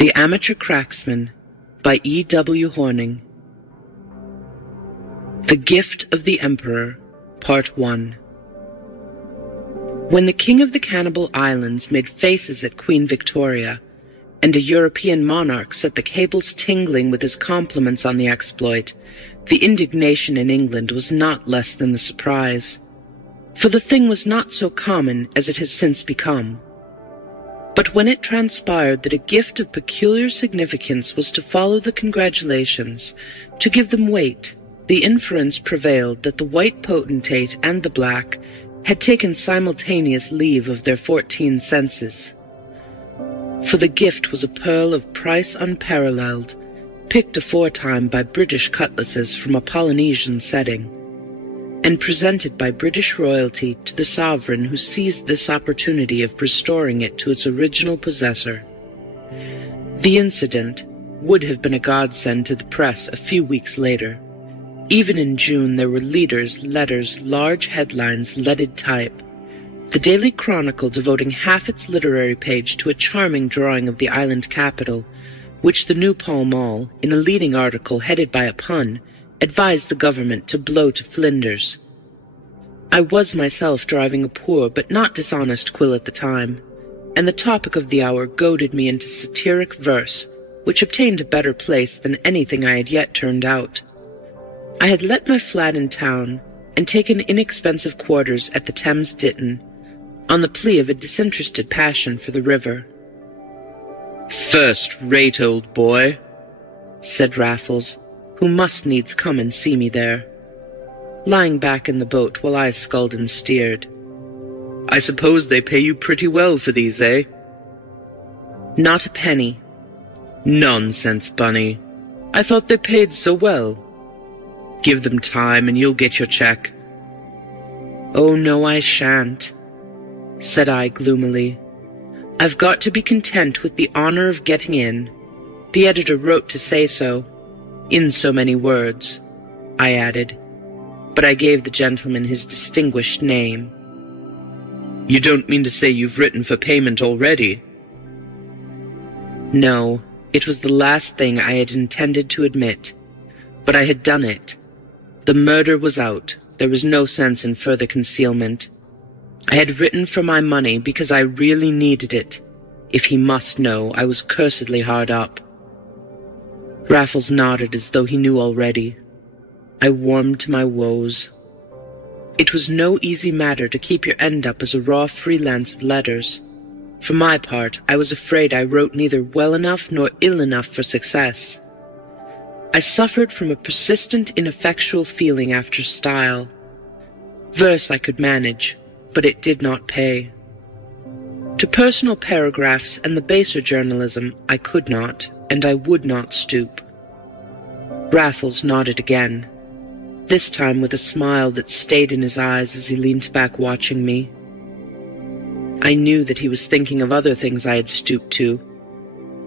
The Amateur Cracksman by E.W. Hornung. The Gift of the Emperor, Part 1. When the King of the Cannibal Islands made faces at Queen Victoria, and a European monarch set the cables tingling with his compliments on the exploit, the indignation in England was not less than the surprise. For the thing was not so common as it has since become. But when it transpired that a gift of peculiar significance was to follow the congratulations, to give them weight, the inference prevailed that the white potentate and the black had taken simultaneous leave of their 14 senses. For the gift was a pearl of price unparalleled, picked aforetime by British cutlasses from a Polynesian setting, and presented by British royalty to the sovereign who seized this opportunity of restoring it to its original possessor. The incident would have been a godsend to the press a few weeks later. Even in June there were leaders, letters, large headlines, leaded type. The Daily Chronicle devoting half its literary page to a charming drawing of the island capital, which the New Pall Mall, in a leading article headed by a pun, advised the government to blow to Flinders. I was myself driving a poor but not dishonest quill at the time, and the topic of the hour goaded me into satiric verse, which obtained a better place than anything I had yet turned out. I had let my flat in town, and taken inexpensive quarters at the Thames Ditton, on the plea of a disinterested passion for the river. "First-rate, old boy," said Raffles, who must needs come and see me there, lying back in the boat while I sculled and steered. "I suppose they pay you pretty well for these, eh?" "Not a penny." "Nonsense, Bunny. I thought they paid so well. Give them time and you'll get your check." "Oh, no, I shan't," said I gloomily. "I've got to be content with the honor of getting in. The editor wrote to say so. In so many words," I added, but I gave the gentleman his distinguished name. "You don't mean to say you've written for payment already?" No, it was the last thing I had intended to admit, but I had done it. The murder was out. There was no sense in further concealment. I had written for my money because I really needed it. If he must know, I was cursedly hard up. Raffles nodded as though he knew already. I warmed to my woes. It was no easy matter to keep your end up as a raw freelance of letters. For my part, I was afraid I wrote neither well enough nor ill enough for success. I suffered from a persistent ineffectual feeling after style. Verse I could manage, but it did not pay. To personal paragraphs and the baser journalism I could not, and I would not stoop. Raffles nodded again, this time with a smile that stayed in his eyes as he leaned back watching me. I knew that he was thinking of other things I had stooped to,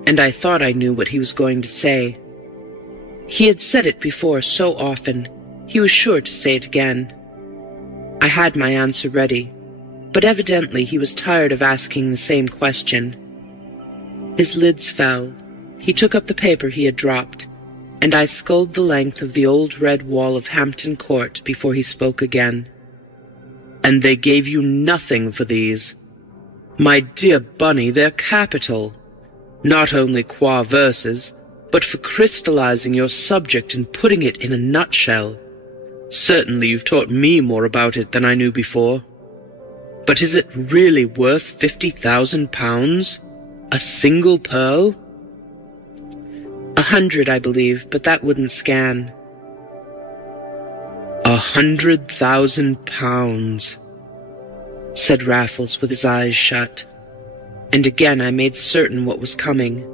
and I thought I knew what he was going to say. He had said it before so often, he was sure to say it again. I had my answer ready, but evidently he was tired of asking the same question. His lids fell. He took up the paper he had dropped, and I sculled the length of the old red wall of Hampton Court before he spoke again. "And they gave you nothing for these? My dear Bunny, they're capital, not only qua verses, but for crystallizing your subject and putting it in a nutshell. Certainly you've taught me more about it than I knew before. But is it really worth £50,000? A single pearl?" 100, I believe, but that wouldn't scan. £100,000, said Raffles with his eyes shut. And again I made certain what was coming,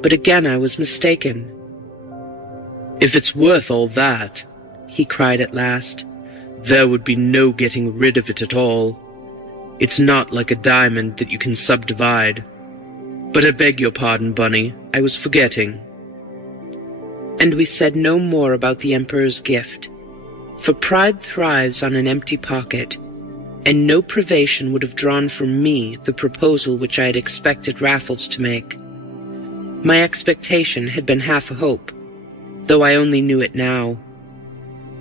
but again I was mistaken. "If it's worth all that," he cried at last, "there would be no getting rid of it at all. It's not like a diamond that you can subdivide. But I beg your pardon, Bunny, I was forgetting." And we said no more about the Emperor's gift, for pride thrives on an empty pocket, and no privation would have drawn from me the proposal which I had expected Raffles to make. My expectation had been half a hope, though I only knew it now.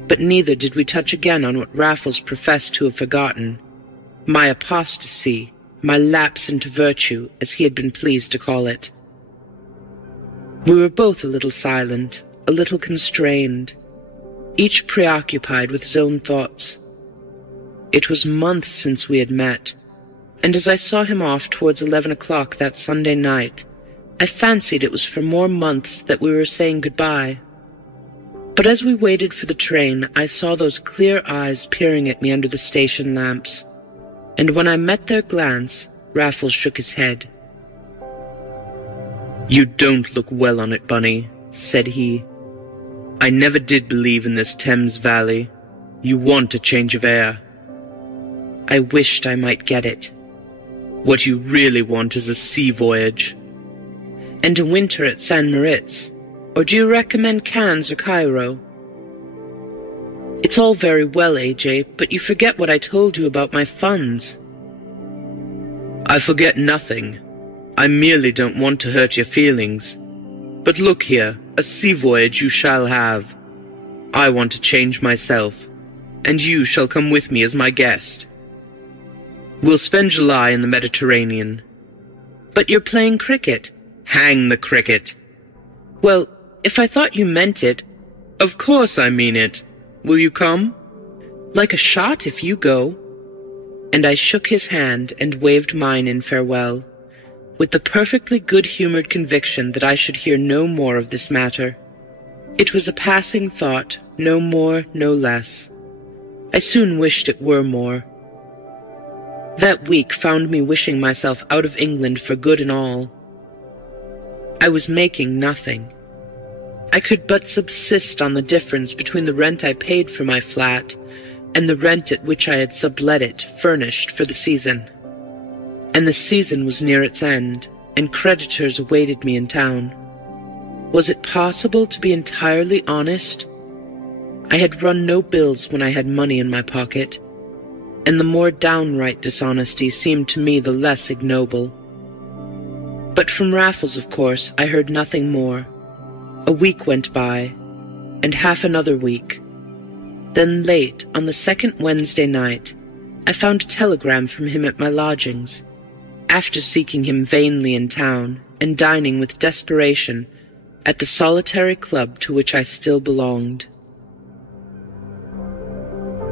But neither did we touch again on what Raffles professed to have forgotten, my apostasy, my lapse into virtue, as he had been pleased to call it. We were both a little silent, a little constrained, each preoccupied with his own thoughts. It was months since we had met, and as I saw him off towards 11 o'clock that Sunday night, I fancied it was for more months that we were saying goodbye. But as we waited for the train, I saw those clear eyes peering at me under the station lamps, and when I met their glance, Raffles shook his head. "You don't look well on it, Bunny," said he. "I never did believe in this Thames Valley. You want a change of air." I wished I might get it. "What you really want is a sea voyage." "And a winter at St. Moritz. Or do you recommend Cannes or Cairo?" "It's all very well, AJ, but you forget what I told you about my funds." "I forget nothing. I merely don't want to hurt your feelings. But look here, a sea voyage you shall have. I want to change myself, and you shall come with me as my guest. We'll spend July in the Mediterranean." "But you're playing cricket." "Hang the cricket." "Well, if I thought you meant it—" "Of course I mean it. Will you come?" "Like a shot if you go." And I shook his hand and waved mine in farewell, with the perfectly good-humored conviction that I should hear no more of this matter. It was a passing thought, no more, no less. I soon wished it were more. That week found me wishing myself out of England for good and all. I was making nothing. I could but subsist on the difference between the rent I paid for my flat and the rent at which I had sublet it, furnished, for the season. And the season was near its end, and creditors awaited me in town. Was it possible to be entirely honest? I had run no bills when I had money in my pocket, and the more downright dishonesty seemed to me the less ignoble. But from Raffles, of course, I heard nothing more. A week went by, and half another week. Then late, on the second Wednesday night, I found a telegram from him at my lodgings, after seeking him vainly in town, and dining with desperation at the solitary club to which I still belonged.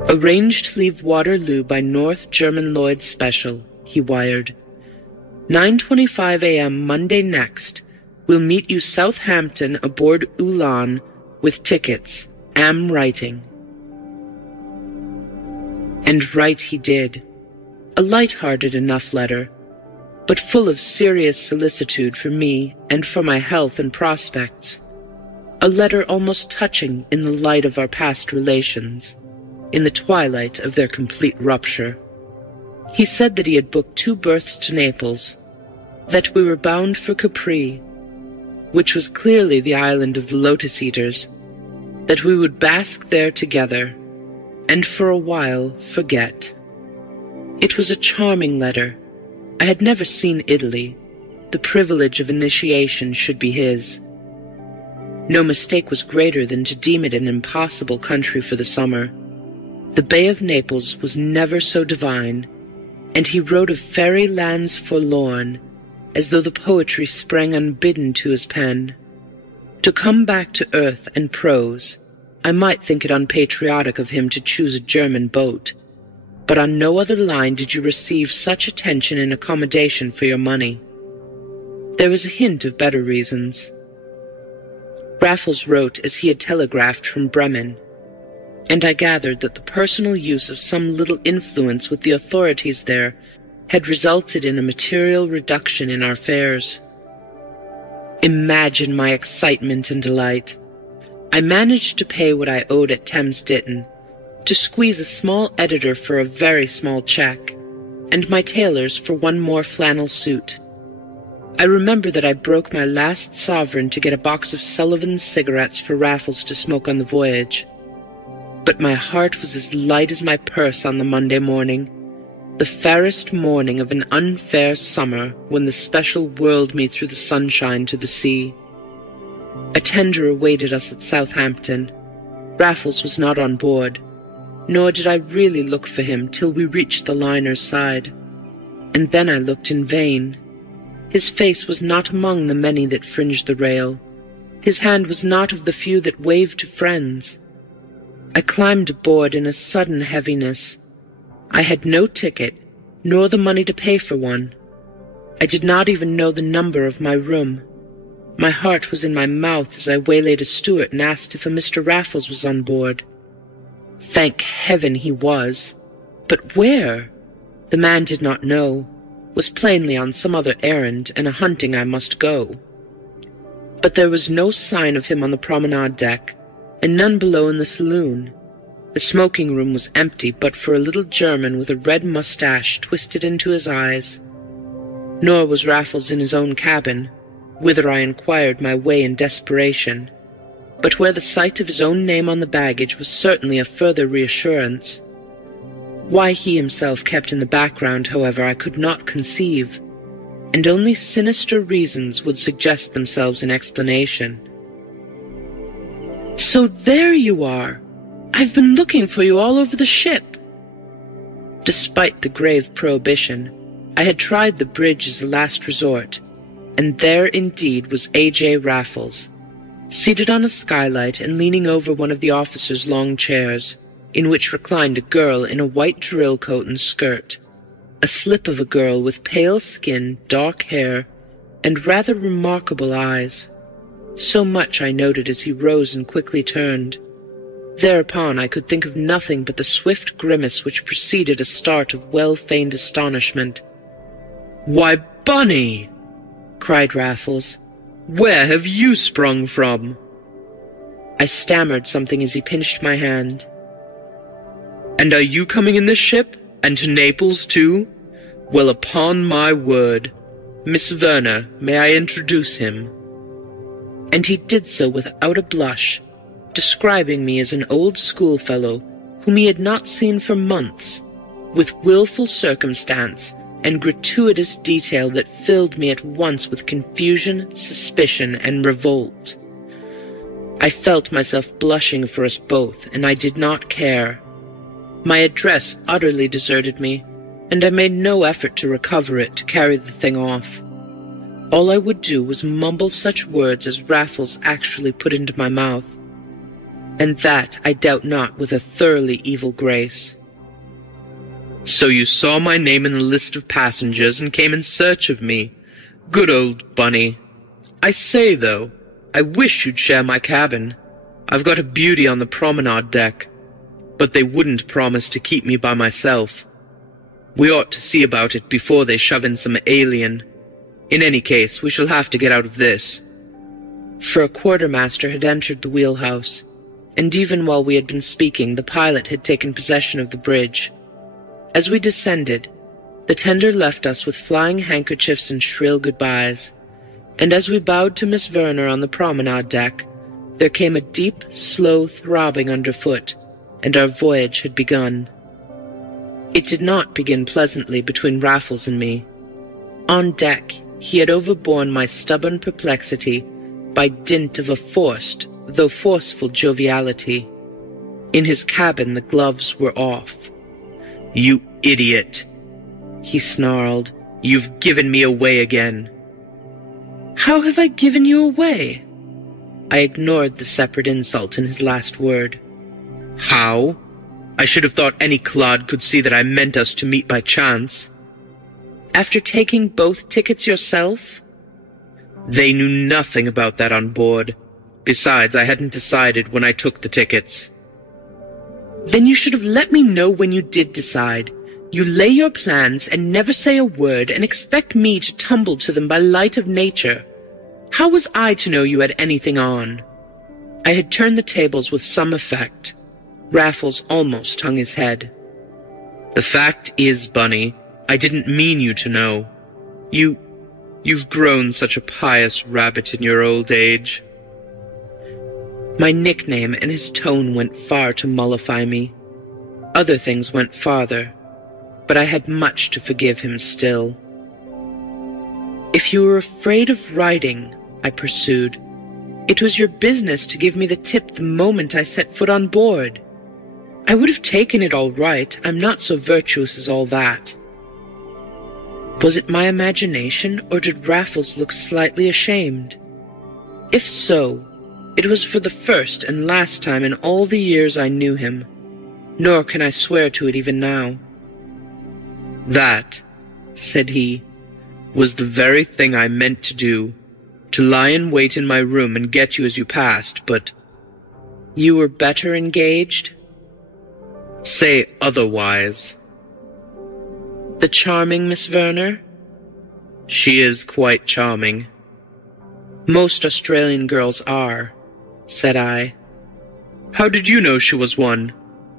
"Arranged to leave Waterloo by North German Lloyd's special," he wired. 9:25 a.m. Monday next. Will meet you Southampton aboard Ulan with tickets. Am writing." And write he did. A light-hearted enough letter, but full of serious solicitude for me and for my health and prospects. A letter almost touching in the light of our past relations, in the twilight of their complete rupture. He said that he had booked 2 berths to Naples, that we were bound for Capri, which was clearly the island of the lotus-eaters, that we would bask there together, and for a while forget. It was a charming letter. I had never seen Italy. The privilege of initiation should be his. No mistake was greater than to deem it an impossible country for the summer. The Bay of Naples was never so divine, and he wrote of fairy lands forlorn, as though the poetry sprang unbidden to his pen. To come back to earth and prose, I might think it unpatriotic of him to choose a German boat, but on no other line did you receive such attention and accommodation for your money. There was a hint of better reasons. Raffles wrote as he had telegraphed from Bremen, and I gathered that the personal use of some little influence with the authorities there had resulted in a material reduction in our fares. Imagine my excitement and delight. I managed to pay what I owed at Thames Ditton, to squeeze a small editor for a very small cheque, and my tailor's for 1 more flannel suit. I remember that I broke my last sovereign to get a box of Sullivan's cigarettes for Raffles to smoke on the voyage. But my heart was as light as my purse on the Monday morning, the fairest morning of an unfair summer when the special whirled me through the sunshine to the sea. A tender awaited us at Southampton. Raffles was not on board, nor did I really look for him till we reached the liner's side. And then I looked in vain. His face was not among the many that fringed the rail. His hand was not of the few that waved to friends. I climbed aboard in a sudden heaviness. I had no ticket, nor the money to pay for one. I did not even know the number of my room. My heart was in my mouth as I waylaid a steward and asked if a Mr. Raffles was on board. Thank heaven he was. But where? The man did not know, was plainly on some other errand, and a hunting I must go. But there was no sign of him on the promenade deck, and none below in the saloon. The smoking room was empty but for a little German with a red moustache twisted into his eyes. Nor was Raffles in his own cabin, whither I inquired my way in desperation, but where the sight of his own name on the baggage was certainly a further reassurance. Why he himself kept in the background, however, I could not conceive, and only sinister reasons would suggest themselves in explanation. "So there you are! I've been looking for you all over the ship." Despite the grave prohibition, I had tried the bridge as a last resort, and there indeed was A.J. Raffles, seated on a skylight and leaning over one of the officers' long chairs, in which reclined a girl in a white drill coat and skirt, a slip of a girl with pale skin, dark hair, and rather remarkable eyes. So much I noted as he rose and quickly turned. Thereupon I could think of nothing but the swift grimace which preceded a start of well-feigned astonishment. "Why, Bunny!" cried Raffles. "Where have you sprung from?" I stammered something as he pinched my hand. "And are you coming in this ship, and to Naples too? Well, upon my word. Miss Werner, may I introduce him?" And he did so without a blush, describing me as an old schoolfellow whom he had not seen for months, with wilful circumstance and gratuitous detail that filled me at once with confusion, suspicion, and revolt. I felt myself blushing for us both, and I did not care. My address utterly deserted me, and I made no effort to recover it to carry the thing off. All I would do was mumble such words as Raffles actually put into my mouth, and that, I doubt not, with a thoroughly evil grace. "So you saw my name in the list of passengers and came in search of me. Good old Bunny. I say, though, I wish you'd share my cabin. I've got a beauty on the promenade deck, but they wouldn't promise to keep me by myself. We ought to see about it before they shove in some alien. In any case, we shall have to get out of this." For a quartermaster had entered the wheelhouse, and even while we had been speaking, the pilot had taken possession of the bridge. As we descended, the tender left us with flying handkerchiefs and shrill goodbyes, and as we bowed to Miss Werner on the promenade deck, there came a deep, slow throbbing underfoot, and our voyage had begun. It did not begin pleasantly between Raffles and me. On deck, he had overborne my stubborn perplexity by dint of a forced, though forceful joviality. In his cabin the gloves were off. "You idiot," he snarled. "You've given me away again." "How have I given you away?" I ignored the separate insult in his last word. "How? I should have thought any clod could see that I meant us to meet by chance." "After taking both tickets yourself?" "They knew nothing about that on board. Besides, I hadn't decided when I took the tickets." "Then you should have let me know when you did decide. You lay your plans and never say a word and expect me to tumble to them by light of nature. How was I to know you had anything on?" I had turned the tables with some effect. Raffles almost hung his head. "The fact is, Bunny, I didn't mean you to know. You've grown such a pious rabbit in your old age." My nickname and his tone went far to mollify me. Other things went farther. but I had much to forgive him still. "If you were afraid of writing," I pursued, "it was your business to give me the tip the moment I set foot on board. I would have taken it all right. I'm not so virtuous as all that." Was it my imagination, or did Raffles look slightly ashamed? If so, it was for the first and last time in all the years I knew him, nor can I swear to it even now. "That," said he, "was the very thing I meant to do, to lie in wait in my room and get you as you passed, but—" "You were better engaged?" "Say otherwise." "The charming Miss Verner?" "She is quite charming." "Most Australian girls are," said I. "How did you know she was one?"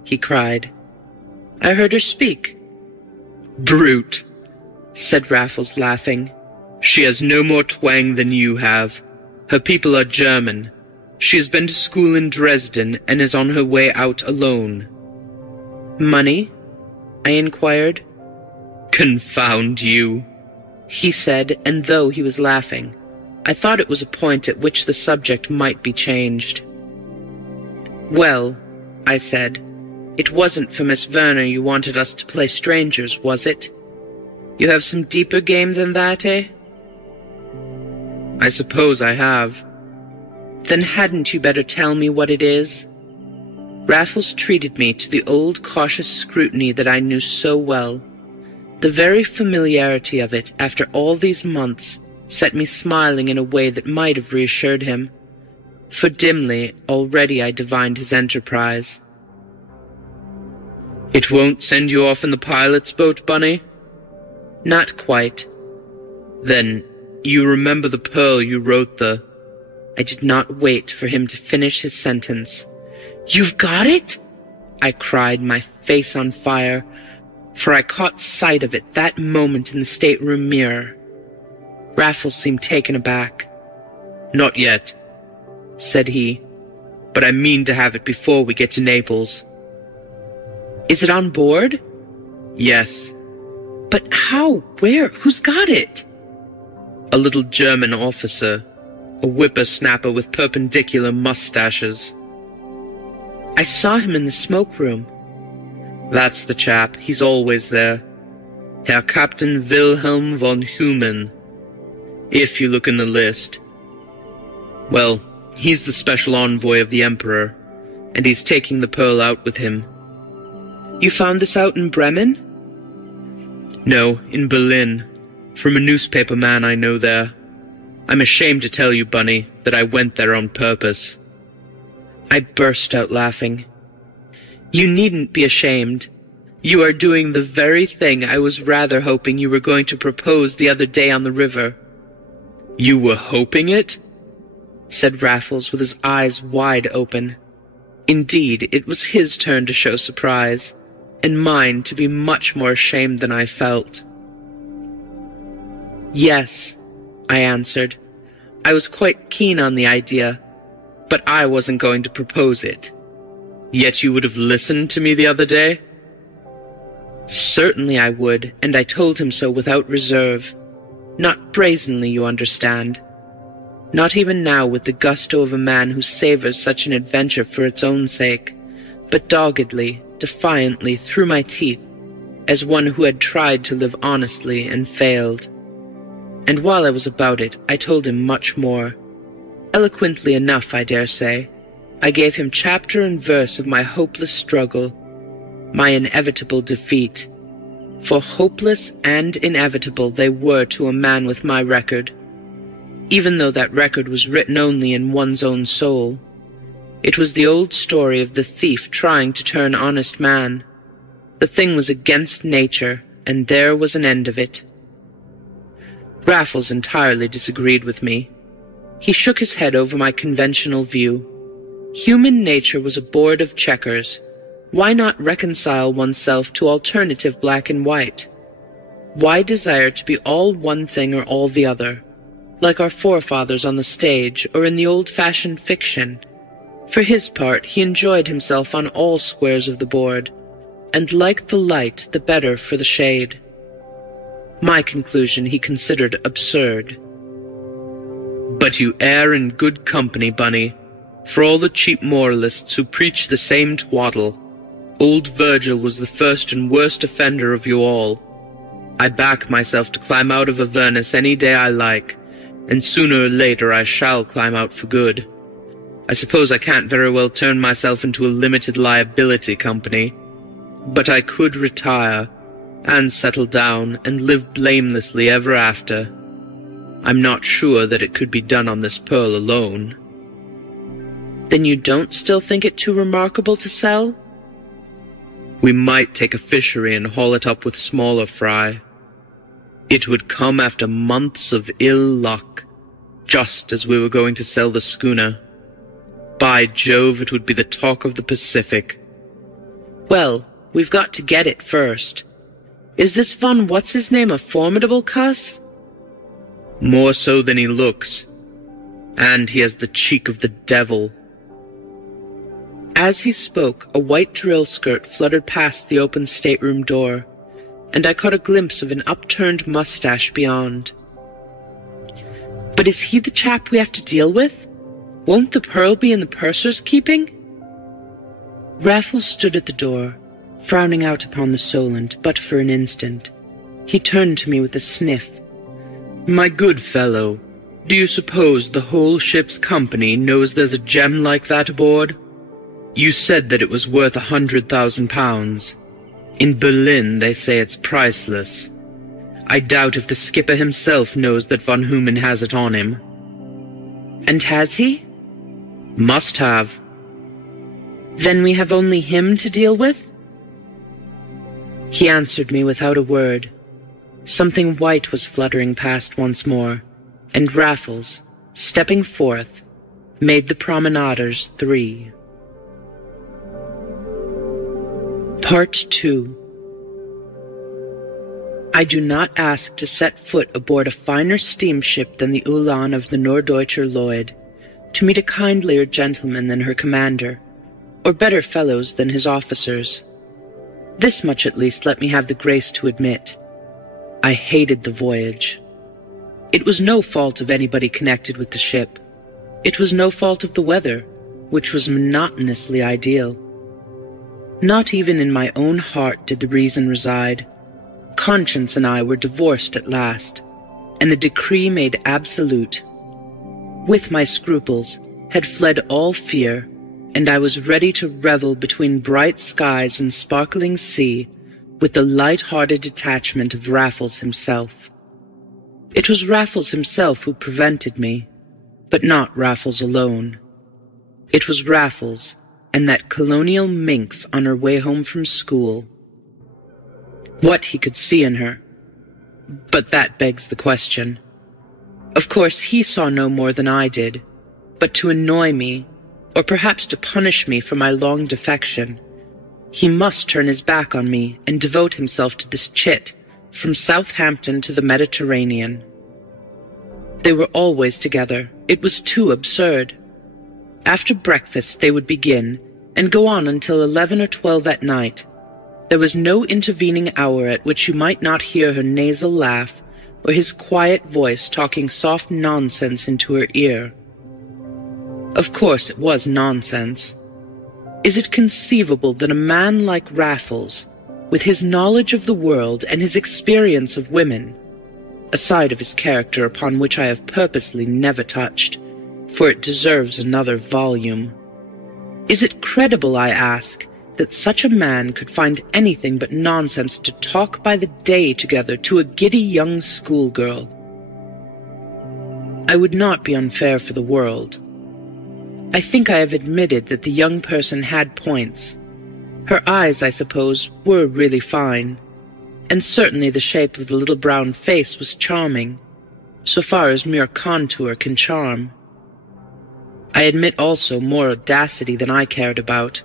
he cried. "I heard her speak." "Brute," said Raffles, laughing. "She has no more twang than you have. Her people are German. She has been to school in Dresden and is on her way out alone." "Money?" I inquired. "Confound you," he said, and though he was laughing, I thought it was a point at which the subject might be changed. "Well," I said, "it wasn't for Miss Verner you wanted us to play strangers, was it? You have some deeper game than that, eh?" "I suppose I have." "Then hadn't you better tell me what it is?" Raffles treated me to the old cautious scrutiny that I knew so well. The very familiarity of it, after all these months, set me smiling in a way that might have reassured him, for dimly already I divined his enterprise. "It won't send you off in the pilot's boat, Bunny?" "Not quite." "Then you remember the pearl you wrote the—" I did not wait for him to finish his sentence. "You've got it?" I cried, my face on fire, for I caught sight of it that moment in the stateroom mirror. Raffles seemed taken aback. "Not yet," said he, "but I mean to have it before we get to Naples." "Is it on board?" "Yes." "But how? Where? Who's got it?" "A little German officer, a whippersnapper with perpendicular mustaches." "I saw him in the smoke-room." "That's the chap. He's always there. Herr Captain Wilhelm von Human, if you look in the list. Well, he's the special envoy of the Emperor, and he's taking the pearl out with him." "You found this out in Bremen?" "No, in Berlin, from a newspaper man I know there. I'm ashamed to tell you, Bunny, that I went there on purpose." I burst out laughing. "You needn't be ashamed. You are doing the very thing I was rather hoping you were going to propose the other day on the river." "You were hoping it?" said Raffles with his eyes wide open. Indeed, it was his turn to show surprise, and mine to be much more ashamed than I felt. "Yes," I answered. "I was quite keen on the idea, but I wasn't going to propose it." "Yet you would have listened to me the other day?" "Certainly I would, and I told him so without reserve. Not brazenly, you understand. Not even now with the gusto of a man who savors such an adventure for its own sake, but doggedly, defiantly, through my teeth, as one who had tried to live honestly and failed. And while I was about it, I told him much more. Eloquently enough, I dare say. I gave him chapter and verse of my hopeless struggle, my inevitable defeat. For hopeless and inevitable they were to a man with my record, even though that record was written only in one's own soul. It was the old story of the thief trying to turn honest man. The thing was against nature, and there was an end of it. Raffles entirely disagreed with me. He shook his head over my conventional view. Human nature was a board of checkers. Why not reconcile oneself to alternative black and white? Why desire to be all one thing or all the other, like our forefathers on the stage or in the old-fashioned fiction? For his part, he enjoyed himself on all squares of the board, and liked the light the better for the shade. My conclusion he considered absurd. "But you err in good company, Bunny. For all the cheap moralists who preach the same twaddle, old Virgil was the first and worst offender of you all. I back myself to climb out of Avernus any day I like, and sooner or later I shall climb out for good. I suppose I can't very well turn myself into a limited liability company, but I could retire, and settle down, and live blamelessly ever after. I'm not sure that it could be done on this pearl alone." "Then you don't still think it too remarkable to sell?" "We might take a fishery and haul it up with smaller fry. It would come after months of ill luck, just as we were going to sell the schooner. By Jove, it would be the talk of the Pacific." "Well, we've got to get it first. Is this Von What's-His-Name a formidable cuss?" "More so than he looks. And he has the cheek of the devil." As he spoke, a white drill skirt fluttered past the open stateroom door, and I caught a glimpse of an upturned mustache beyond. "But is he the chap we have to deal with? Won't the pearl be in the purser's keeping?" Raffles stood at the door, frowning out upon the Solent, but for an instant. He turned to me with a sniff. "My good fellow, do you suppose the whole ship's company knows there's a gem like that aboard? You said that it was worth £100,000. In Berlin they say it's priceless. I doubt if the skipper himself knows that von Human has it on him." "And has he?" "Must have." "Then we have only him to deal with?" He answered me without a word. Something white was fluttering past once more, and Raffles, stepping forth, made the promenaders 3. Part 2. I do not ask to set foot aboard a finer steamship than the Ulan of the Norddeutscher Lloyd, to meet a kindlier gentleman than her commander, or better fellows than his officers. This much at least let me have the grace to admit. I hated the voyage. It was no fault of anybody connected with the ship. It was no fault of the weather, which was monotonously ideal. Not even in my own heart did the reason reside. Conscience and I were divorced at last, and the decree made absolute. With my scruples had fled all fear, and I was ready to revel between bright skies and sparkling sea with the light-hearted detachment of Raffles himself. It was Raffles himself who prevented me, but not Raffles alone. It was Raffles and that colonial minx on her way home from school. What he could see in her. But that begs the question. Of course he saw no more than I did, but to annoy me, or perhaps to punish me for my long defection, he must turn his back on me and devote himself to this chit from Southampton to the Mediterranean. They were always together. It was too absurd. After breakfast they would begin, and go on until 11 or 12 at night. There was no intervening hour at which you might not hear her nasal laugh, or his quiet voice talking soft nonsense into her ear. Of course it was nonsense. Is it conceivable that a man like Raffles, with his knowledge of the world and his experience of women, a side of his character upon which I have purposely never touched, for it deserves another volume, is it credible, I ask, that such a man could find anything but nonsense to talk by the day together to a giddy young schoolgirl? I would not be unfair for the world. I think I have admitted that the young person had points. Her eyes, I suppose, were really fine, and certainly the shape of the little brown face was charming, so far as mere contour can charm. I admit also more audacity than I cared about,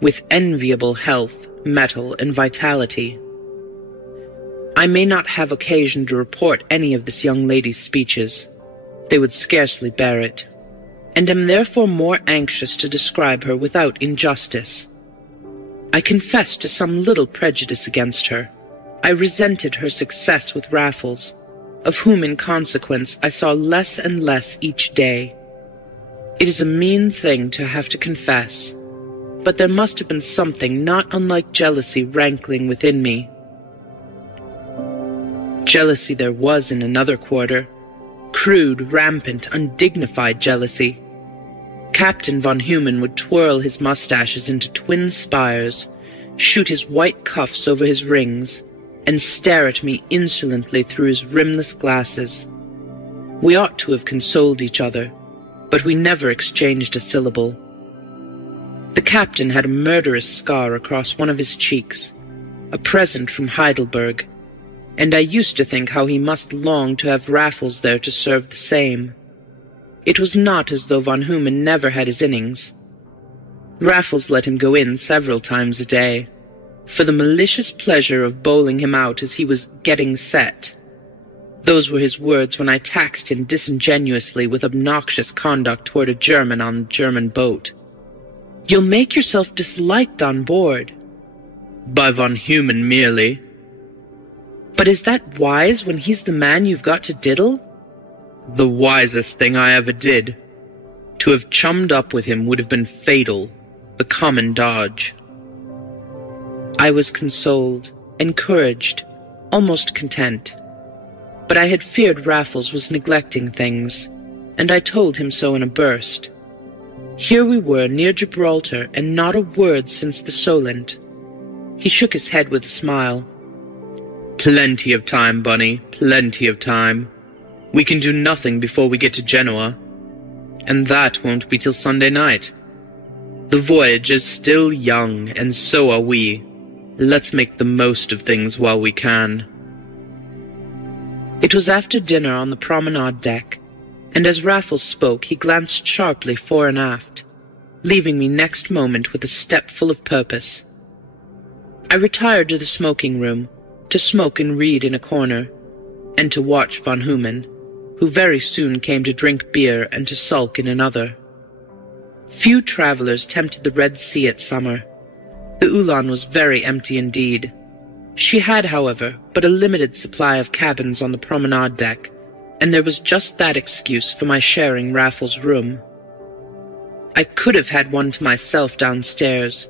with enviable health, mettle, and vitality. I may not have occasion to report any of this young lady's speeches. They would scarcely bear it, and am therefore more anxious to describe her without injustice. I confessed to some little prejudice against her. I resented her success with Raffles, of whom in consequence I saw less and less each day. It is a mean thing to have to confess, but there must have been something not unlike jealousy rankling within me. Jealousy there was in another quarter, crude, rampant, undignified jealousy. Captain von Human would twirl his mustaches into twin spires, shoot his white cuffs over his rings, and stare at me insolently through his rimless glasses. We ought to have consoled each other, but we never exchanged a syllable. The captain had a murderous scar across one of his cheeks, a present from Heidelberg, and I used to think how he must long to have Raffles there to serve the same. It was not as though von Human never had his innings. Raffles let him go in several times a day, for the malicious pleasure of bowling him out as he was getting set. Those were his words when I taxed him disingenuously with obnoxious conduct toward a German on a German boat. "You'll make yourself disliked on board." "By von Human merely." "But is that wise when he's the man you've got to diddle?" "The wisest thing I ever did. To have chummed up with him would have been fatal, the common dodge." I was consoled, encouraged, almost content. But I had feared Raffles was neglecting things, and I told him so in a burst. Here we were near Gibraltar, and not a word since the Solent. He shook his head with a smile. "Plenty of time, Bunny, plenty of time. We can do nothing before we get to Genoa, and that won't be till Sunday night. The voyage is still young, and so are we. Let's make the most of things while we can." It was after dinner on the promenade deck, and as Raffles spoke he glanced sharply fore and aft, leaving me next moment with a step full of purpose. I retired to the smoking-room, to smoke and read in a corner, and to watch von Human, who very soon came to drink beer and to sulk in another. Few travellers tempted the Red Sea at summer. The Ulan was very empty indeed. She had, however, but a limited supply of cabins on the promenade deck, and there was just that excuse for my sharing Raffles' room. I could have had one to myself downstairs,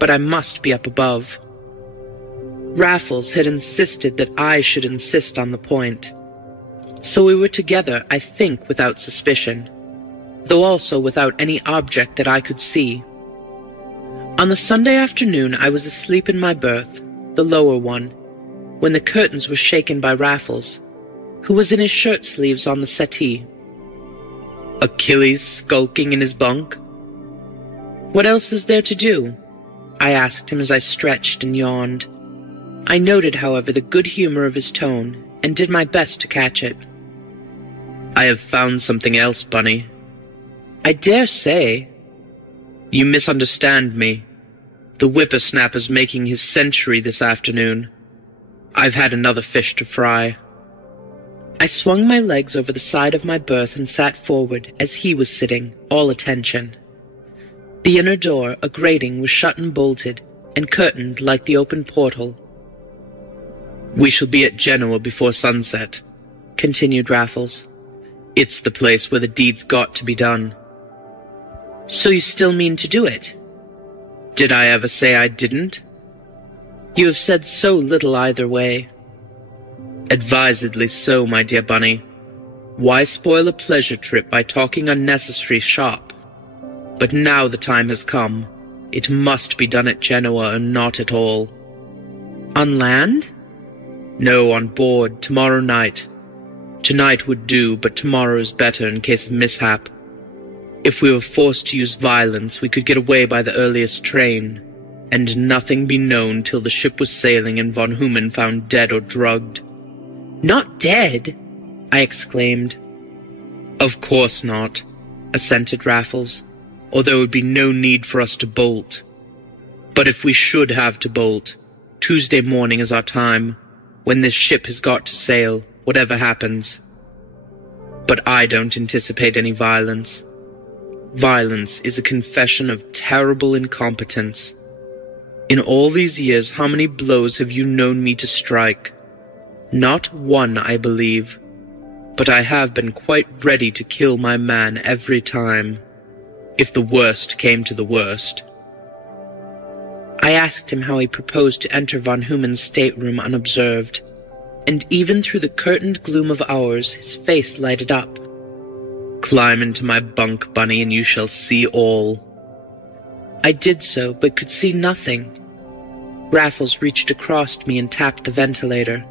but I must be up above. Raffles had insisted that I should insist on the point. So we were together, I think, without suspicion, though also without any object that I could see. On the Sunday afternoon I was asleep in my berth, the lower one, when the curtains were shaken by Raffles, who was in his shirt-sleeves on the settee. "Achilles skulking in his bunk?" "What else is there to do?" I asked him as I stretched and yawned. I noted, however, the good humor of his tone, and did my best to catch it. "I have found something else, Bunny." "I dare say." "You misunderstand me. The whippersnapper's making his century this afternoon. I've had another fish to fry." I swung my legs over the side of my berth and sat forward, as he was sitting, all attention. The inner door, a grating, was shut and bolted, and curtained like the open portal. "We shall be at Genoa before sunset," continued Raffles. "It's the place where the deed's got to be done." "So you still mean to do it?" "Did I ever say I didn't?" "You have said so little either way." "Advisedly so, my dear Bunny. Why spoil a pleasure trip by talking unnecessary shop? But now the time has come. It must be done at Genoa or not at all." "On land?" "No, on board, tomorrow night. Tonight would do, but tomorrow is better in case of mishap. If we were forced to use violence, we could get away by the earliest train, and nothing be known till the ship was sailing and von Human found dead or drugged." "Not dead!" I exclaimed. "Of course not," assented Raffles, "or there would be no need for us to bolt. But if we should have to bolt, Tuesday morning is our time, when this ship has got to sail, whatever happens. But I don't anticipate any violence. Violence is a confession of terrible incompetence." In all these years, how many blows have you known me to strike? Not one, I believe, but I have been quite ready to kill my man every time, if the worst came to the worst. I asked him how he proposed to enter von Human's stateroom unobserved, and even through the curtained gloom of ours his face lighted up. "Climb into my bunk, Bunny, and you shall see all." I did so, but could see nothing. Raffles reached across me and tapped the ventilator,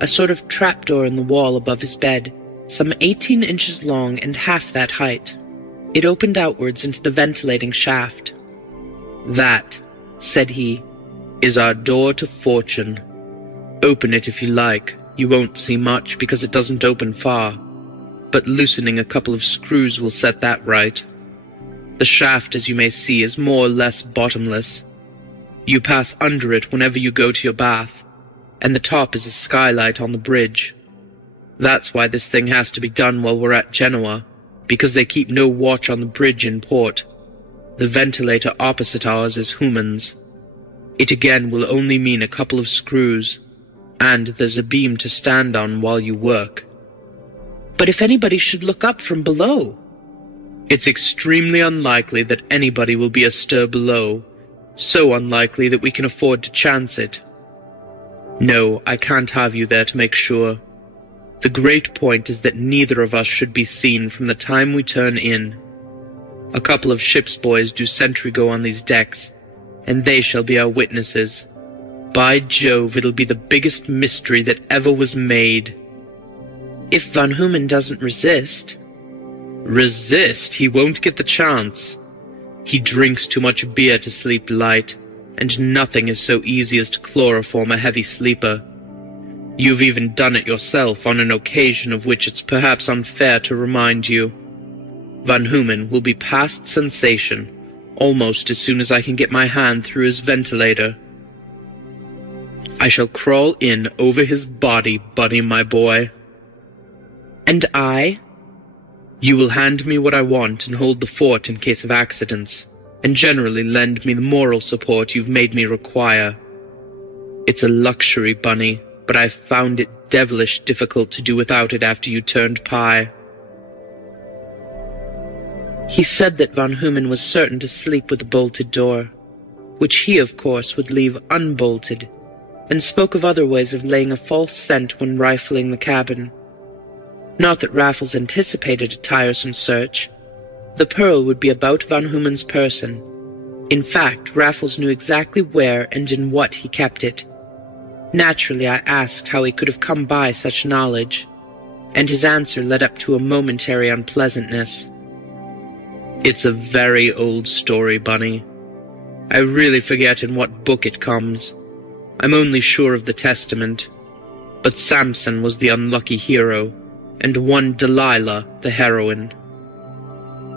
a sort of trapdoor in the wall above his bed, some 18 inches long and half that height. It opened outwards into the ventilating shaft. "That," said he, "is our door to fortune. Open it if you like. You won't see much because it doesn't open far, but loosening a couple of screws will set that right. The shaft, as you may see, is more or less bottomless. You pass under it whenever you go to your bath, and the top is a skylight on the bridge. That's why this thing has to be done while we're at Genoa, because they keep no watch on the bridge in port. The ventilator opposite ours is Human's. It again will only mean a couple of screws, and there's a beam to stand on while you work." "But if anybody should look up from below?" "It's extremely unlikely that anybody will be astir below, so unlikely that we can afford to chance it. No, I can't have you there to make sure. The great point is that neither of us should be seen from the time we turn in. A couple of ship's boys do sentry go on these decks, and they shall be our witnesses. By Jove, it'll be the biggest mystery that ever was made." "If von Human doesn't resist?" "Resist? He won't get the chance. He drinks too much beer to sleep light, and nothing is so easy as to chloroform a heavy sleeper. You've even done it yourself on an occasion of which it's perhaps unfair to remind you. Von Human will be past sensation almost as soon as I can get my hand through his ventilator. I shall crawl in over his body, Bunny, my boy." "And I?" "You will hand me what I want and hold the fort in case of accidents, and generally lend me the moral support you've made me require. It's a luxury, Bunny, but I've found it devilish difficult to do without it after you turned pie." He said that von Human was certain to sleep with a bolted door, which he, of course, would leave unbolted, and spoke of other ways of laying a false scent when rifling the cabin. Not that Raffles anticipated a tiresome search. The pearl would be about von Human's person. In fact, Raffles knew exactly where and in what he kept it. Naturally, I asked how he could have come by such knowledge, and his answer led up to a momentary unpleasantness. "It's a very old story, Bunny. I really forget in what book it comes. I'm only sure of the Testament. But Samson was the unlucky hero, and one Delilah the heroine."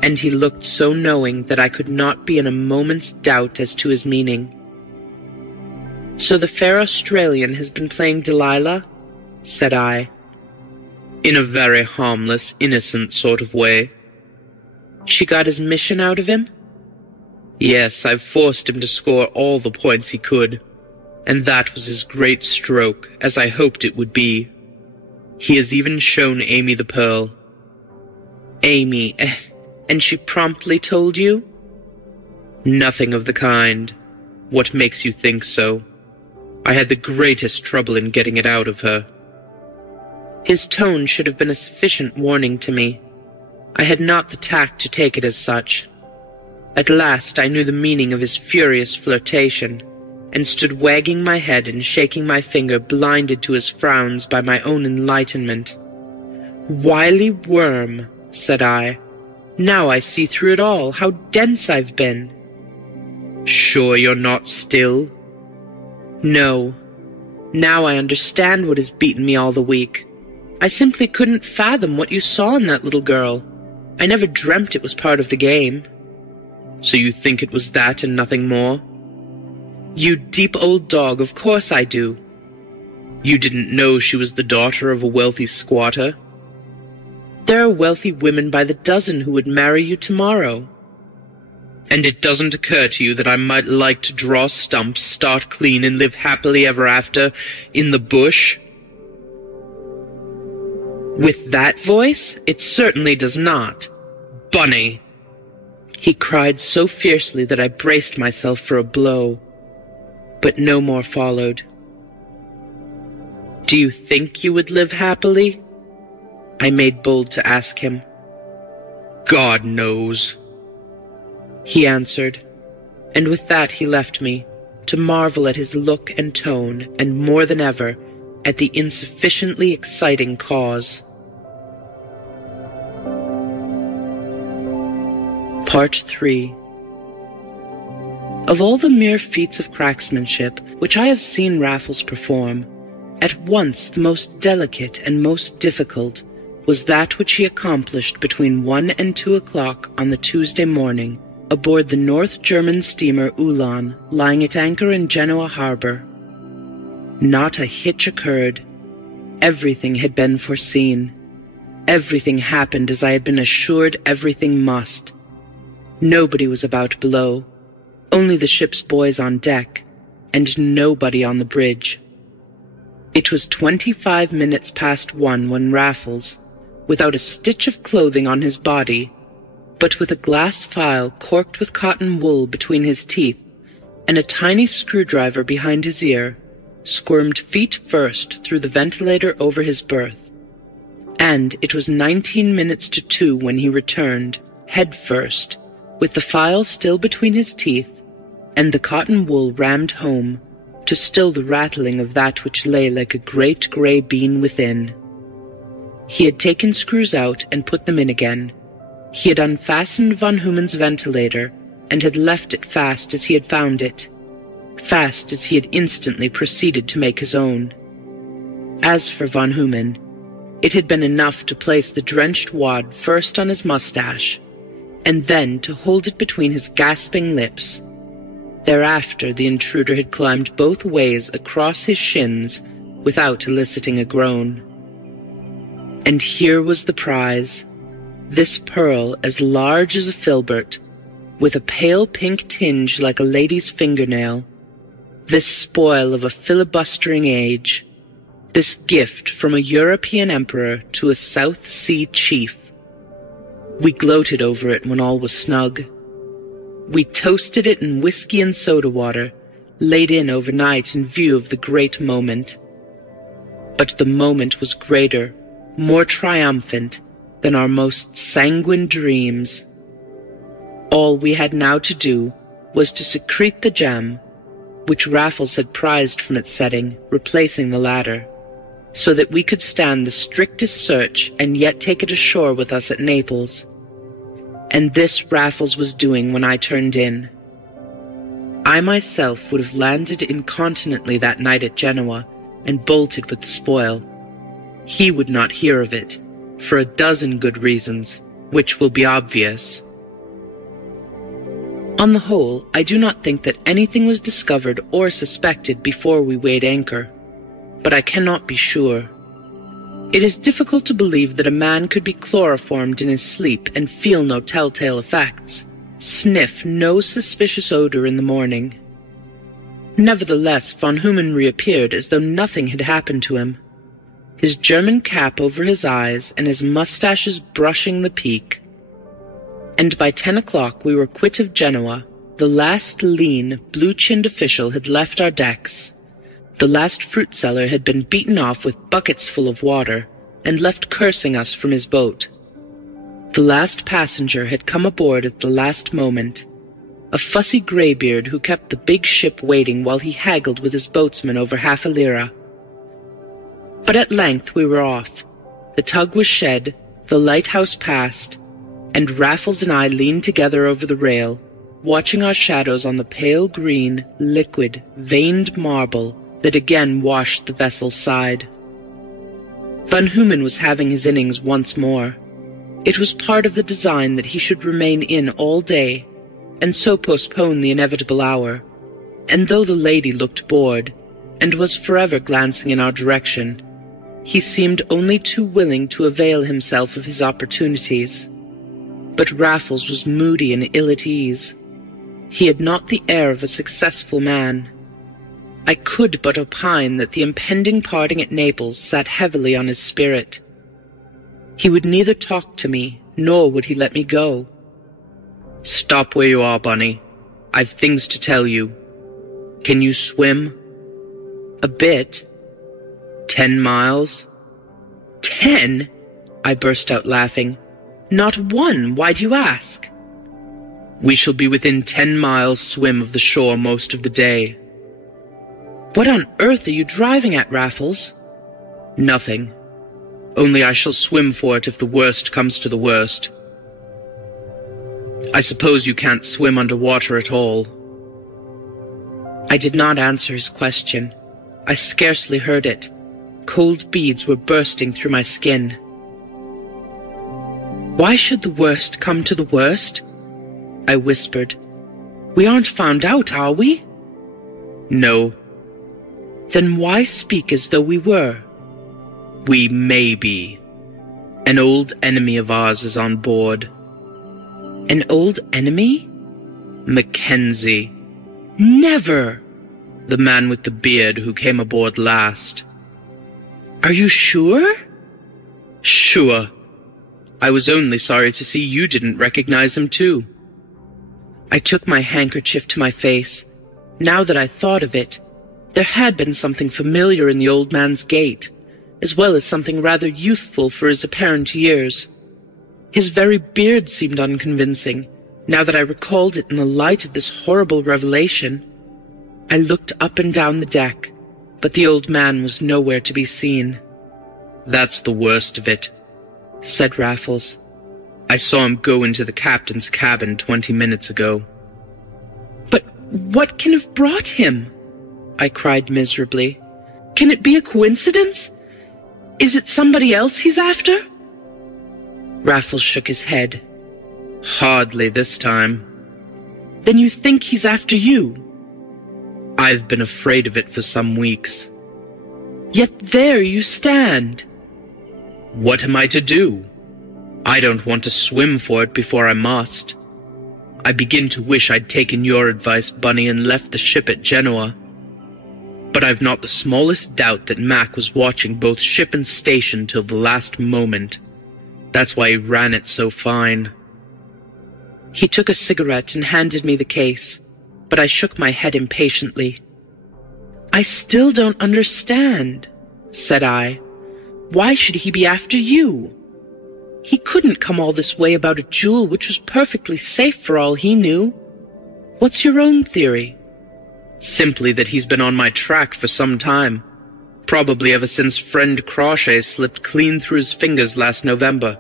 And he looked so knowing that I could not be in a moment's doubt as to his meaning. "So the fair Australian has been playing Delilah?" said I. "In a very harmless, innocent sort of way." "She got his mission out of him?" "Yes, I've forced him to score all the points he could, and that was his great stroke, as I hoped it would be. He has even shown Amy the pearl." "Amy, and she promptly told you?" "Nothing of the kind. What makes you think so? I had the greatest trouble in getting it out of her." His tone should have been a sufficient warning to me. I had not the tact to take it as such. At last I knew the meaning of his furious flirtation, and stood wagging my head and shaking my finger, blinded to his frowns by my own enlightenment. "Wily worm," said I. "Now I see through it all, how dense I've been." "Sure you're not still?" "No. Now I understand what has beaten me all the week. I simply couldn't fathom what you saw in that little girl. I never dreamt it was part of the game." "So you think it was that and nothing more?" "You deep old dog, of course I do." "You didn't know she was the daughter of a wealthy squatter?" "There are wealthy women by the dozen who would marry you tomorrow." And it doesn't occur to you that I might like to draw stumps, start clean, and live happily ever after in the bush? With that voice, it certainly does not. Bunny! He cried so fiercely that I braced myself for a blow, but no more followed. Do you think you would live happily? I made bold to ask him. God knows, he answered, and with that he left me, to marvel at his look and tone, and more than ever, at the insufficiently exciting cause. Part 3. Of all the mere feats of cracksmanship which I have seen Raffles perform, at once the most delicate and most difficult was that which he accomplished between 1 and 2 o'clock on the Tuesday morning, aboard the North German steamer Ulan, lying at anchor in Genoa harbor. Not a hitch occurred. Everything had been foreseen. Everything happened as I had been assured everything must. Nobody was about below, only the ship's boys on deck, and nobody on the bridge. It was 25 minutes past 1 when Raffles, without a stitch of clothing on his body, but with a glass file corked with cotton wool between his teeth, and a tiny screwdriver behind his ear, squirmed feet first through the ventilator over his berth. And it was 19 minutes to 2 when he returned, head first, with the file still between his teeth, and the cotton wool rammed home, to still the rattling of that which lay like a great grey bean within. He had taken screws out and put them in again. He had unfastened von Human's ventilator, and had left it fast as he had found it, fast as he had instantly proceeded to make his own. As for von Human, it had been enough to place the drenched wad first on his mustache, and then to hold it between his gasping lips. Thereafter the intruder had climbed both ways across his shins without eliciting a groan. And here was the prize, this pearl as large as a filbert, with a pale pink tinge like a lady's fingernail, this spoil of a filibustering age, this gift from a European emperor to a South Sea chief. We gloated over it when all was snug. We toasted it in whiskey and soda water, laid in overnight in view of the great moment. But the moment was greater, more triumphant than our most sanguine dreams. All we had now to do was to secrete the gem, which Raffles had prized from its setting, replacing the latter, so that we could stand the strictest search and yet take it ashore with us at Naples. And this Raffles was doing when I turned in. I myself would have landed incontinently that night at Genoa and bolted with the spoil. He would not hear of it, for a dozen good reasons, which will be obvious. On the whole, I do not think that anything was discovered or suspected before we weighed anchor, but I cannot be sure. It is difficult to believe that a man could be chloroformed in his sleep and feel no telltale effects, sniff no suspicious odor in the morning. Nevertheless, von Human reappeared as though nothing had happened to him, his German cap over his eyes and his mustaches brushing the peak. And by 10 o'clock we were quit of Genoa. The last lean, blue-chinned official had left our decks. The last fruit seller had been beaten off with buckets full of water, and left cursing us from his boat. The last passenger had come aboard at the last moment, a fussy greybeard who kept the big ship waiting while he haggled with his boatsman over half a lira. But at length we were off. The tug was shed, the lighthouse passed, and Raffles and I leaned together over the rail, watching our shadows on the pale green, liquid, veined marble that again washed the vessel's side. Von Human was having his innings once more. It was part of the design that he should remain in all day, and so postpone the inevitable hour, and though the lady looked bored, and was forever glancing in our direction, he seemed only too willing to avail himself of his opportunities. But Raffles was moody and ill at ease. He had not the air of a successful man. I could but opine that the impending parting at Naples sat heavily on his spirit. He would neither talk to me, nor would he let me go. "Stop where you are, Bunny. I've things to tell you. Can you swim?" "A bit." 10 miles? 10? I burst out laughing. "Not one. Why do you ask?" "We shall be within 10 miles swim of the shore most of the day." "What on earth are you driving at, Raffles?" "Nothing. Only I shall swim for it if the worst comes to the worst. I suppose you can't swim underwater at all." I did not answer his question. I scarcely heard it. Cold beads were bursting through my skin. "Why should the worst come to the worst?" I whispered. "We aren't found out, are we?" "No." "Then why speak as though we were?" "We may be. An old enemy of ours is on board." "An old enemy?" "Mackenzie." "Never!" "The man with the beard who came aboard last." "Are you sure?" "Sure. I was only sorry to see you didn't recognize him too." I took my handkerchief to my face. Now that I thought of it, there had been something familiar in the old man's gait, as well as something rather youthful for his apparent years. His very beard seemed unconvincing, now that I recalled it in the light of this horrible revelation. I looked up and down the deck, but the old man was nowhere to be seen. "That's the worst of it," said Raffles. "I saw him go into the captain's cabin 20 minutes ago." "But what can have brought him?" I cried miserably. "Can it be a coincidence? Is it somebody else he's after?" Raffles shook his head. "Hardly this time." "Then you think he's after you?" "I've been afraid of it for some weeks." "Yet there you stand." "What am I to do? I don't want to swim for it before I must. I begin to wish I'd taken your advice, Bunny, and left the ship at Genoa. But I've not the smallest doubt that Mac was watching both ship and station till the last moment. That's why he ran it so fine." He took a cigarette and handed me the case, but I shook my head impatiently. "I still don't understand," said I. "Why should he be after you? He couldn't come all this way about a jewel which was perfectly safe for all he knew. What's your own theory?" "Simply that he's been on my track for some time, probably ever since friend Crawshay slipped clean through his fingers last November.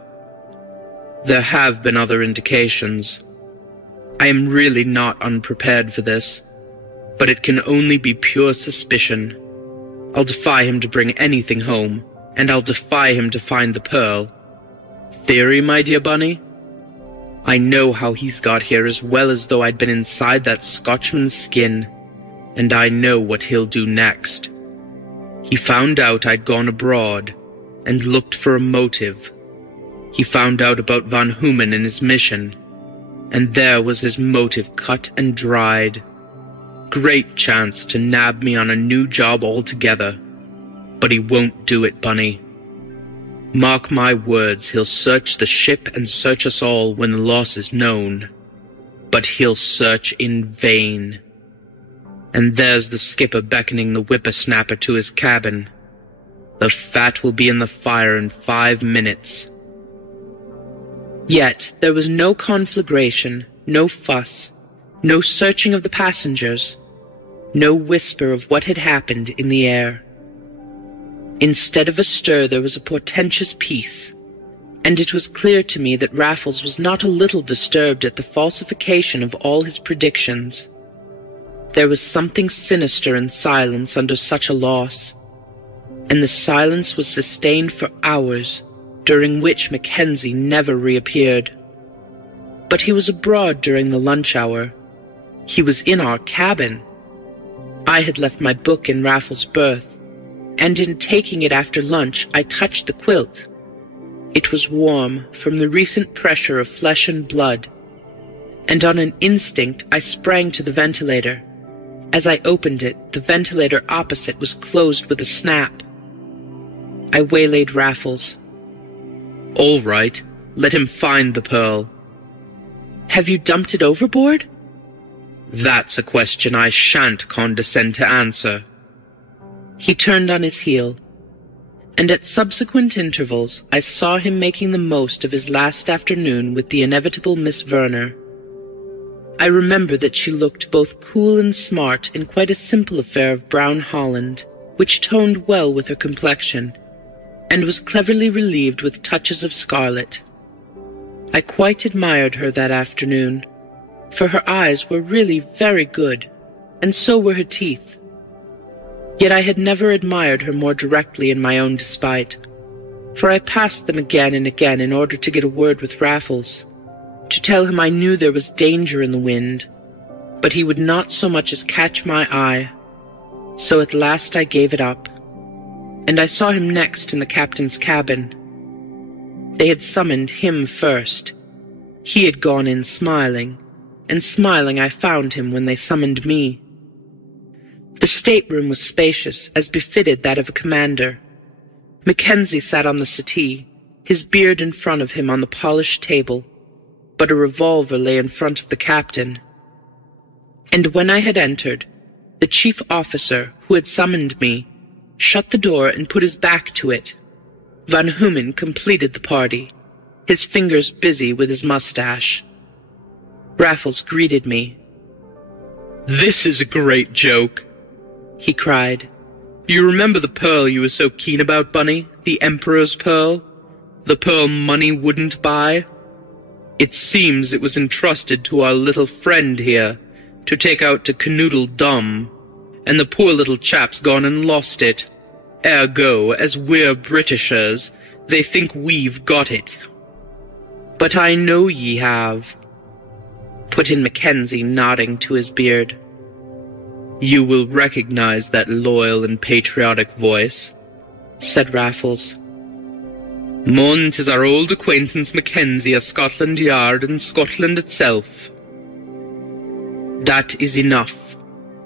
There have been other indications. I am really not unprepared for this, but it can only be pure suspicion. I'll defy him to bring anything home, and I'll defy him to find the pearl. Theory, my dear Bunny? I know how he's got here as well as though I'd been inside that Scotchman's skin, and I know what he'll do next. He found out I'd gone abroad, and looked for a motive. He found out about Van Humen and his mission, and there was his motive cut and dried. Great chance to nab me on a new job altogether. But he won't do it, Bunny. Mark my words, he'll search the ship and search us all when the loss is known. But he'll search in vain. And there's the skipper beckoning the whippersnapper to his cabin. The fat will be in the fire in 5 minutes. Yet there was no conflagration, no fuss, no searching of the passengers, no whisper of what had happened in the air. Instead of a stir, there was a portentous peace, and it was clear to me that Raffles was not a little disturbed at the falsification of all his predictions. There was something sinister in silence under such a loss, and the silence was sustained for hours, during which Mackenzie never reappeared. But he was abroad during the lunch hour. He was in our cabin. I had left my book in Raffles' berth, and in taking it after lunch I touched the quilt. It was warm from the recent pressure of flesh and blood, and on an instinct I sprang to the ventilator. As I opened it, the ventilator opposite was closed with a snap. I waylaid Raffles. "All right, let him find the pearl." "Have you dumped it overboard?" "That's a question I shan't condescend to answer." He turned on his heel, and at subsequent intervals I saw him making the most of his last afternoon with the inevitable Miss Verner. I remember that she looked both cool and smart in quite a simple affair of brown holland, which toned well with her complexion, and was cleverly relieved with touches of scarlet. I quite admired her that afternoon, for her eyes were really very good, and so were her teeth. Yet I had never admired her more directly in my own despite, for I passed them again and again in order to get a word with Raffles, to tell him I knew there was danger in the wind, but he would not so much as catch my eye. So at last I gave it up, and I saw him next in the captain's cabin. They had summoned him first. He had gone in smiling, and smiling I found him when they summoned me. The stateroom was spacious, as befitted that of a commander. Mackenzie sat on the settee, his beard in front of him on the polished table, but a revolver lay in front of the captain. And when I had entered, the chief officer, who had summoned me, shut the door and put his back to it. Van Humen completed the party, his fingers busy with his mustache. Raffles greeted me. "This is a great joke," he cried. "You remember the pearl you were so keen about, Bunny? The Emperor's pearl? The pearl money wouldn't buy? It seems it was entrusted to our little friend here, to take out to Canoodle Dum, and the poor little chap's gone and lost it. Ergo, as we're Britishers, they think we've got it." "But I know ye have," put in Mackenzie, nodding to his beard. "You will recognize that loyal and patriotic voice," said Raffles. "Mon, 'tis our old acquaintance Mackenzie of Scotland Yard and Scotland itself." "That is enough,"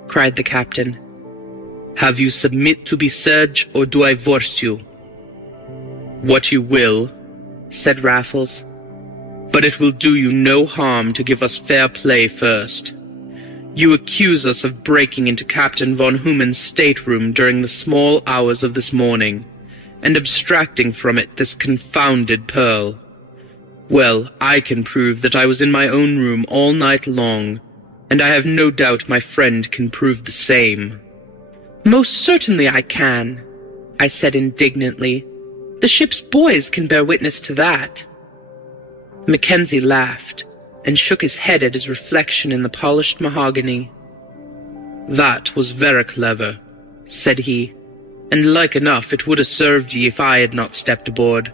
cried the captain. "Have you submit to be searched, or do I force you?" "What you will," said Raffles. "But it will do you no harm to give us fair play first. You accuse us of breaking into Captain von Humen's stateroom during the small hours of this morning, and abstracting from it this confounded pearl. Well, I can prove that I was in my own room all night long, and I have no doubt my friend can prove the same." "Most certainly I can," I said indignantly. "The ship's boys can bear witness to that." Mackenzie laughed, and shook his head at his reflection in the polished mahogany. "That was very clever," said he, "and like enough it would have served ye if I had not stepped aboard.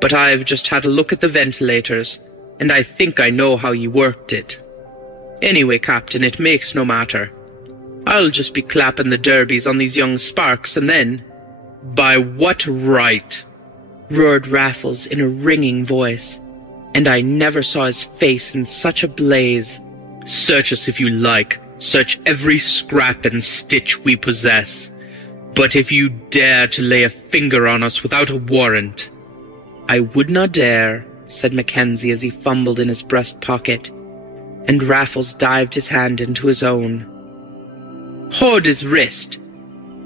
But I've just had a look at the ventilators, and I think I know how ye worked it. Anyway, Captain, it makes no matter. I'll just be clapping the derbies on these young sparks, and then—" "By what right?" roared Raffles in a ringing voice, and I never saw his face in such a blaze. "Search us if you like. Search every scrap and stitch we possess. But if you dare to lay a finger on us without a warrant—" "I would not dare," said Mackenzie as he fumbled in his breast pocket, and Raffles dived his hand into his own. "Hold his wrist!"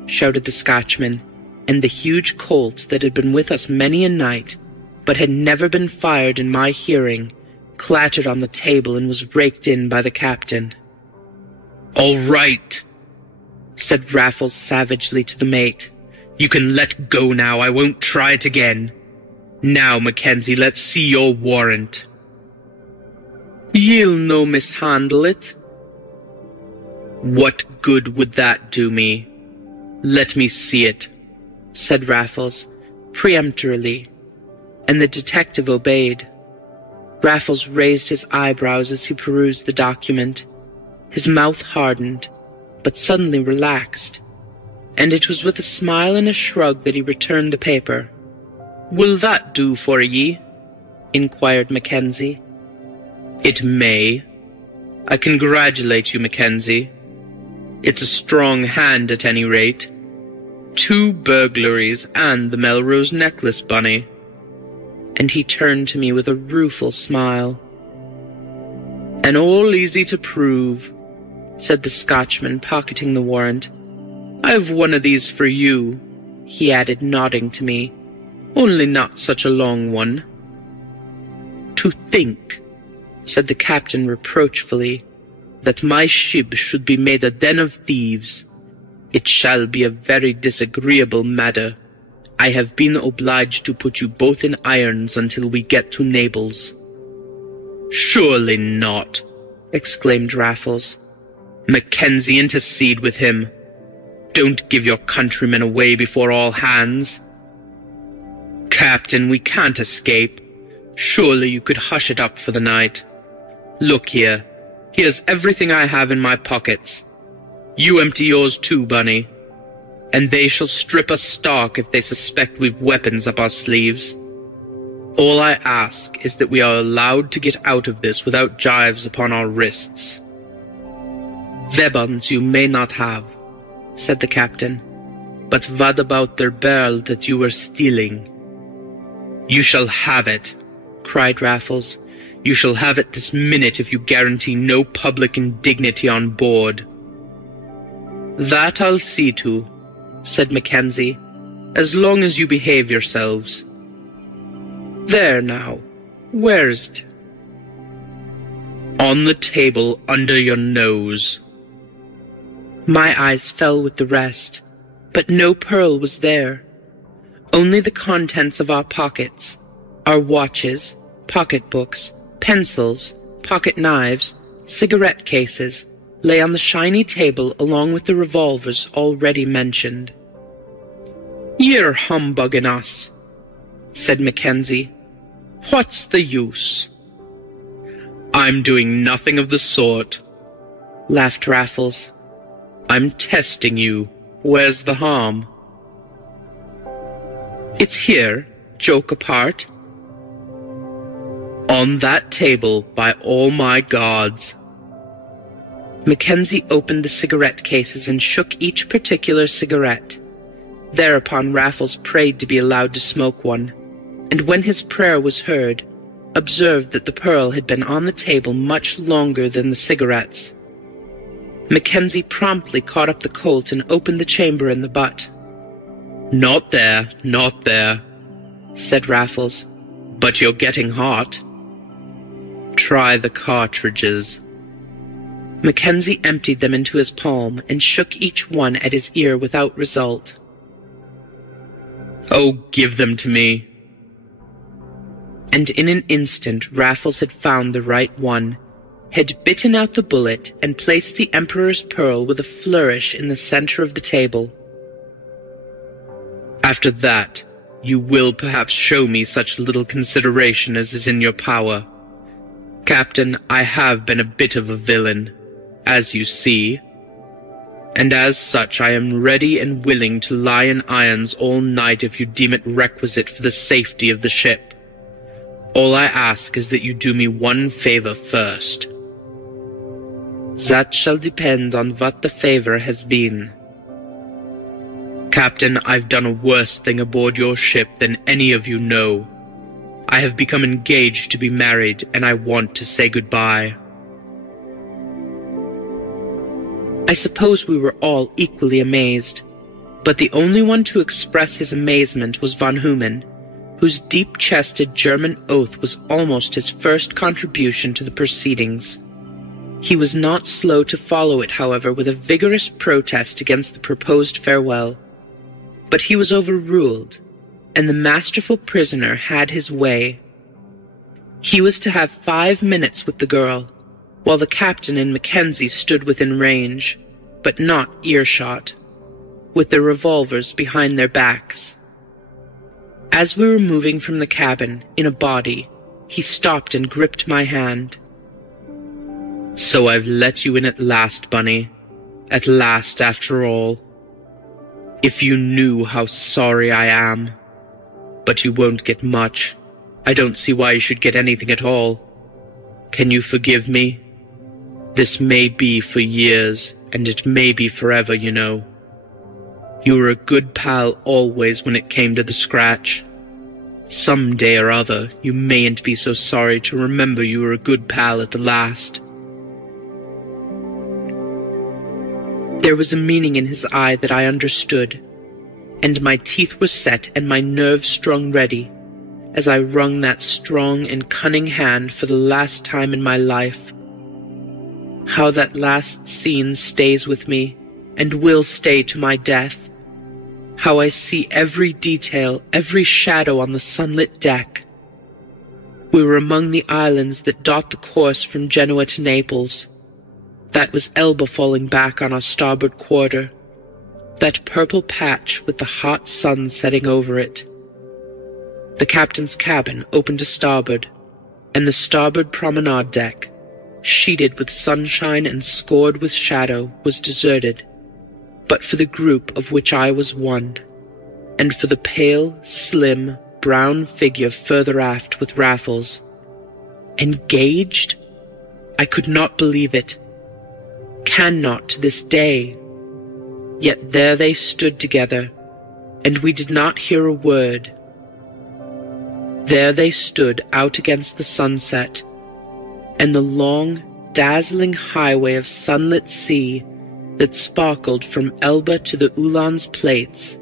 shouted the Scotchman, and the huge Colt that had been with us many a night, but had never been fired in my hearing, clattered on the table and was raked in by the captain. "All right," said Raffles savagely to the mate. "You can let go now. I won't try it again. Now, Mackenzie, let's see your warrant." "Ye'll no mishandle it." "What good would that do me? Let me see it," said Raffles, peremptorily, and the detective obeyed. Raffles raised his eyebrows as he perused the document. His mouth hardened, but suddenly relaxed, and it was with a smile and a shrug that he returned the paper. "Will that do for ye?" inquired Mackenzie. It may. I congratulate you, Mackenzie. It's a strong hand at any rate. 2 burglaries and the Melrose necklace, Bunny. And he turned to me with a rueful smile. And all easy to prove, said the Scotchman, pocketing the warrant. I have one of these for you, he added, nodding to me. Only not such a long one. To think, said the captain reproachfully, that my ship should be made a den of thieves. It shall be a very disagreeable matter. I have been obliged to put you both in irons until we get to Naples. Surely not, exclaimed Raffles. Mackenzie, intercede with him. Don't give your countrymen away before all hands. Captain, we can't escape. Surely you could hush it up for the night. Look here. Here's everything I have in my pockets. You empty yours too, Bunny. And they shall strip us stark if they suspect we've weapons up our sleeves. All I ask is that we are allowed to get out of this without gyves upon our wrists. Weapons you may not have, said the captain. But what about their barrel that you were stealing? You shall have it, cried Raffles. You shall have it this minute if you guarantee no public indignity on board. That I'll see to, said Mackenzie, as long as you behave yourselves. There now, where's't? On the table under your nose. My eyes fell with the rest, but no pearl was there. Only the contents of our pockets, our watches, pocketbooks, pencils, pocket knives, cigarette cases, lay on the shiny table along with the revolvers already mentioned. You're humbugging us, said Mackenzie. What's the use? I'm doing nothing of the sort, laughed Raffles. I'm testing you. Where's the harm? It's here, joke apart. On that table, by all my gods. Mackenzie opened the cigarette cases and shook each particular cigarette. Thereupon Raffles prayed to be allowed to smoke one, and when his prayer was heard, observed that the pearl had been on the table much longer than the cigarettes. Mackenzie promptly caught up the Colt and opened the chamber in the butt. Not there, said Raffles. But you're getting hot. Try the cartridges. Mackenzie emptied them into his palm and shook each one at his ear without result. Oh, give them to me. And in an instant Raffles had found the right one, had bitten out the bullet and placed the Emperor's pearl with a flourish in the center of the table. After that, you will perhaps show me such little consideration as is in your power. Captain, I have been a bit of a villain, as you see, and as such I am ready and willing to lie in irons all night if you deem it requisite for the safety of the ship. All I ask is that you do me one favor first. That shall depend on what the favor has been. Captain, I've done a worse thing aboard your ship than any of you know. I have become engaged to be married, and I want to say goodbye. I suppose we were all equally amazed, but the only one to express his amazement was von Human, whose deep-chested German oath was almost his first contribution to the proceedings. He was not slow to follow it, however, with a vigorous protest against the proposed farewell. But he was overruled, and the masterful prisoner had his way. He was to have 5 minutes with the girl, while the captain and Mackenzie stood within range, but not earshot, with their revolvers behind their backs. As we were moving from the cabin, in a body, he stopped and gripped my hand. So I've let you in at last, Bunny. At last, after all. If you knew how sorry I am. But you won't get much. I don't see why you should get anything at all. Can you forgive me? This may be for years, and it may be forever, you know. You were a good pal always when it came to the scratch. Some day or other, you mayn't be so sorry to remember you were a good pal at the last." There was a meaning in his eye that I understood, and my teeth were set and my nerves strung ready, as I wrung that strong and cunning hand for the last time in my life. How that last scene stays with me, and will stay to my death. How I see every detail, every shadow on the sunlit deck. We were among the islands that dot the course from Genoa to Naples. That was Elba falling back on our starboard quarter, that purple patch with the hot sun setting over it. The captain's cabin opened to starboard, and the starboard promenade deck, sheeted with sunshine and scored with shadow, was deserted, but for the group of which I was one, and for the pale, slim, brown figure further aft with Raffles. Engaged? I could not believe it, cannot to this day. Yet there they stood together, and we did not hear a word. There they stood out against the sunset, and the long, dazzling highway of sunlit sea that sparkled from Elba to the Uhlans plates,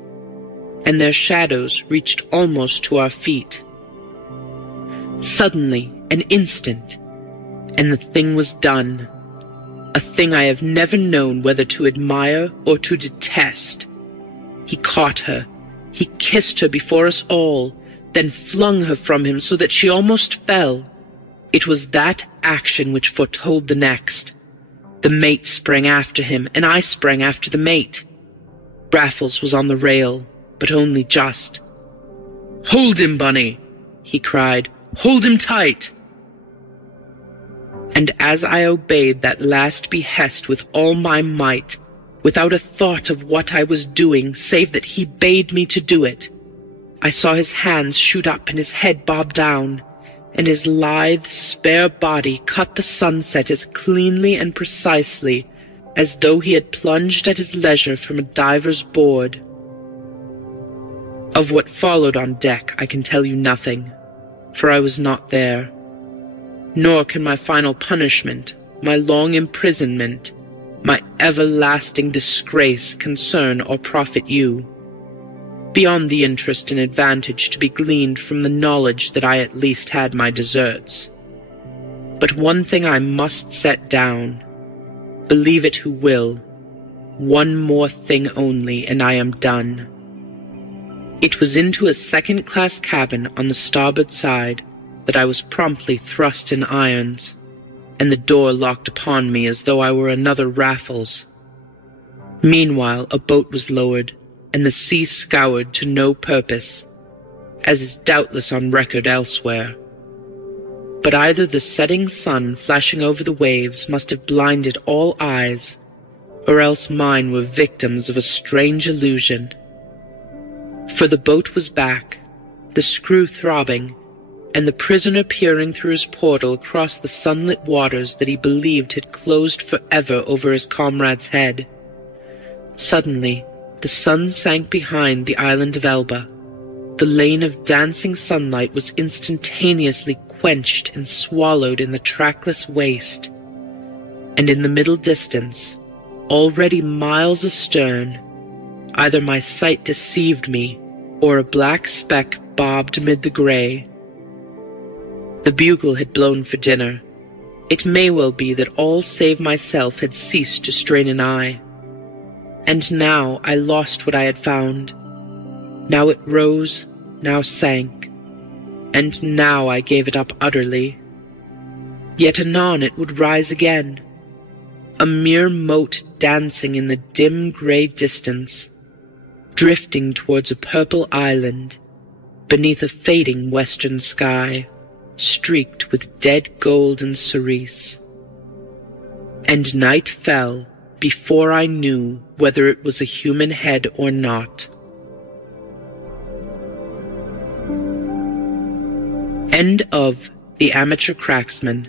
and their shadows reached almost to our feet. Suddenly, an instant, and the thing was done. A thing I have never known whether to admire or to detest. He caught her. He kissed her before us all, then flung her from him so that she almost fell. It was that action which foretold the next. The mate sprang after him, and I sprang after the mate. Raffles was on the rail, but only just. "Hold him, Bunny!" he cried. "Hold him tight!" And as I obeyed that last behest with all my might, without a thought of what I was doing save that he bade me to do it, I saw his hands shoot up and his head bob down, and his lithe, spare body cut the sunset as cleanly and precisely as though he had plunged at his leisure from a diver's board. Of what followed on deck I can tell you nothing, for I was not there. Nor can my final punishment, my long imprisonment, my everlasting disgrace concern or profit you, beyond the interest and advantage to be gleaned from the knowledge that I at least had my deserts. But one thing I must set down, believe it who will, one more thing only, and I am done. It was into a second-class cabin on the starboard side that I was promptly thrust in irons, and the door locked upon me as though I were another Raffles. Meanwhile a boat was lowered, and the sea scoured to no purpose, as is doubtless on record elsewhere. But either the setting sun flashing over the waves must have blinded all eyes, or else mine were victims of a strange illusion. For the boat was back, the screw throbbing, and the prisoner peering through his portal across the sunlit waters that he believed had closed forever over his comrade's head. Suddenly, the sun sank behind the island of Elba. The lane of dancing sunlight was instantaneously quenched and swallowed in the trackless waste, and in the middle distance, already miles astern, either my sight deceived me, or a black speck bobbed amid the grey. The bugle had blown for dinner. It may well be that all save myself had ceased to strain an eye. And now I lost what I had found. Now it rose, now sank, and now I gave it up utterly. Yet anon it would rise again, a mere mote dancing in the dim grey distance, drifting towards a purple island, beneath a fading western sky, streaked with dead gold and cerise. And night fell before I knew whether it was a human head or not. End of The Amateur Cracksman,